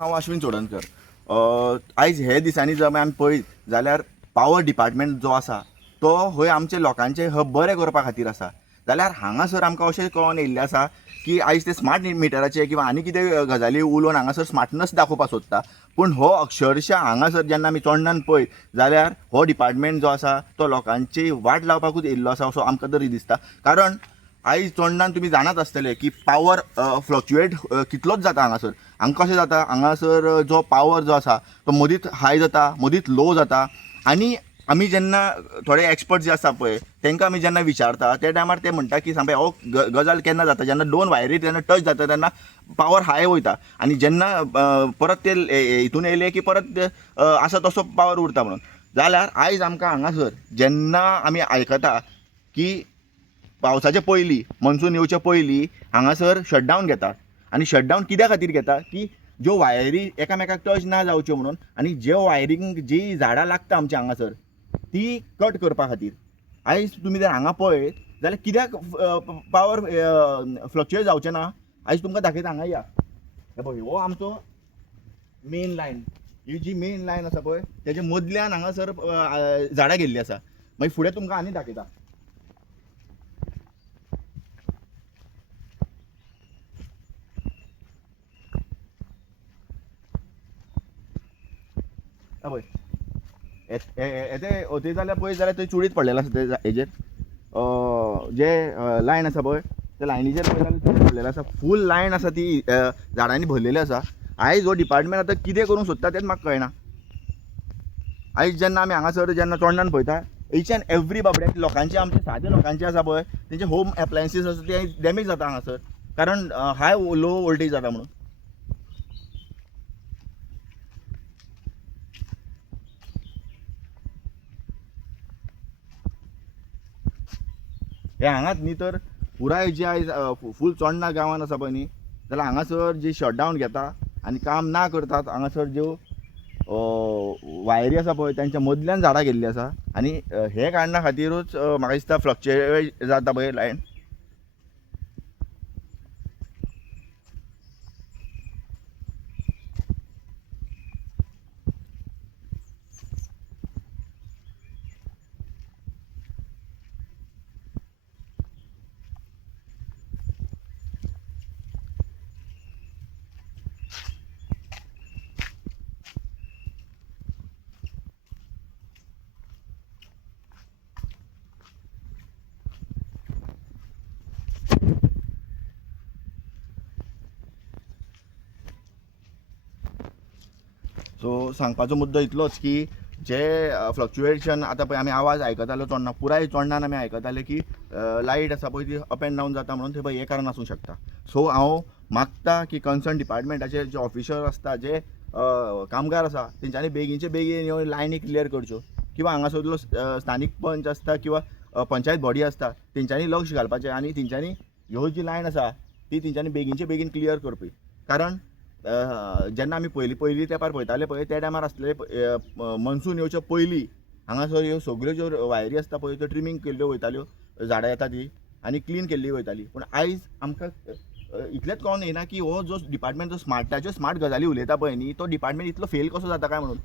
हांव अश्विन चोडणकर. आयज हे दिसांनी जर आमी पळयत जाल्यार पावर डिपार्टमेंट जो आसा तो खंय आमचे लोकांचे हब बरें करपा खातीर आसा. जाल्यार हांगासर आमकां अशें कळोन येयल्लें आसा की आयज ते स्मार्ट मिटराचे किंवा आनी कितें गजाली उलोवन हांगासर स्मार्टनस दाखोवपाक सोदता. पूण हो अक्षरशा हांगासर जेन्ना आमी चोडणान पळयत जाल्यार हो डिपार्टमेंट जो आसा तो लोकांची वाट लावपाकूच येयल्लो आसा असो आमकां तरी दिसता. कारण आयज चोडणान तुमी जाणात आसतले की पावर फ्लक्च्युएट कितलोच जाता हांगासर. हांगा कशें जाता, हांगासर जो पावर जो आसा तो मदींच हाय जाता, मदींच लो जाता. आनी आमी जेन्ना थोडे एक्सपर्ट जे आसा पळय तांकां आमी जेन्ना विचारता त्या टायमार ते म्हणटा की सांपय हो गजाल केन्ना जाता, जेन्ना दोन वायरी जेन्ना टच जाता तेन्ना पावर हाय वयता आनी जेन्ना परत ते हितून येयले की परत आसा तसो पावर उरता म्हणून. जाल्यार आयज आमकां हांगासर जेन्ना आमी आयकता की पावसाच्या पयलीं मॉन्सून येवच्या पयलीं हांगासर शटडावन घेता. आनी शटडावन कित्या खातीर घेता की ज्यो वायरी एकामेकाक टच ना जावच्यो म्हणून आनी ज्यो वायरींक जी झाडां लागता आमच्या हांगासर ती कट करपा खातीर. आयज तुमी जर हांगा पळयत जाल्यार कित्याक पावर फ्लक्च्युएट जावचें ना. आयज तुमकां दाखयता, हांगा या. हे पळय हो आमचो मेन लायन. ही जी मेन लायन आसा पळय तेजे मदल्यान हांगासर झाडां गेल्लीं आसा. मागीर फुडें तुमकां आनी दाखयता. पळय येते जाल्यार पळय जाल्यार थंय चुडीत पडलेलो आसा ते हेजेर जे लायन आसा पळय त्या लायनीचेर पळय जाल्यार चुडीत पडलेलो आसा. फूल लायन आसा ती झाडांनी भरलेली आसा. आयज हो डिपार्टमेंट आतां कितें करूंक सोदता तेंच म्हाका कळना. आयज जेन्ना आमी हांगासर जेन्ना चोडणान पळयता ईच एंड एवरी बाबड्याक लोकांचे आमचे सादे लोकांचे आसा पळय तेंचे होम एप्लायन्सीस आसा ते डॅमेज जाता हांगासर. कारण हाय लो वोल्टेज जाता म्हणून. हे हांगाच न्ही तर पुराय जे आयज फूल चोडणा गांवांत आसा पळय न्ही जाल्यार हांगासर जी शटडावन घेता आनी काम ना करतात. हांगासर ज्यो वायरी आसा पळय तांच्या मदल्यान झाडां गेल्लीं आसा आनी हे कारणां खातीरूच म्हाका दिसता फ्लक्च्युएट जाता पळय लायन. सो सांगपाचो मुद्दो इतलोच की जे फ्लक्च्युएशन आतां पळय आमी आवाज आयकतालो चोडणा पुराय चोडणान आमी आयकताले की लायट आसा पळय ती अप एंड डावन जाता म्हणून थंय पळय हे कारण आसूंक शकता. सो हांव मागता की कन्सर्न डिपार्टमेंटाचे जे ऑफिशल आसता जे कामगार आसा तेंच्यांनी बेगीनचे बेगीन ह्यो लायनी क्लियर करच्यो किंवा हांगासरलो स्थानीक पंच आसता किंवा पंचायत बॉडी आसता तेंच्यांनी लक्ष घालपाचें आनी तेंच्यांनी ह्यो जी लायन आसा ती तेंच्यांनी बेगीनचे बेगीन क्लियर करपी. कारण जेन्ना आमी पयलीं तेंपार पळयताले पळय त्या टायमार आसले मॉन्सून येवच्या पयलीं हांगासर ह्यो सगळ्यो ज्यो वायरी आसता पळय त्यो ट्रिमींग केल्ल्यो वयताल्यो, झाडां येता ती आनी क्लीन केल्ली वयताली. पूण आयज आमकां इतलेंच कळोन येना की हो जो डिपार्टमेंट जो स्मार्ट गजाली उलयता पळय न्ही तो डिपार्टमेंट इतलो फेल कसो जाता काय म्हणून.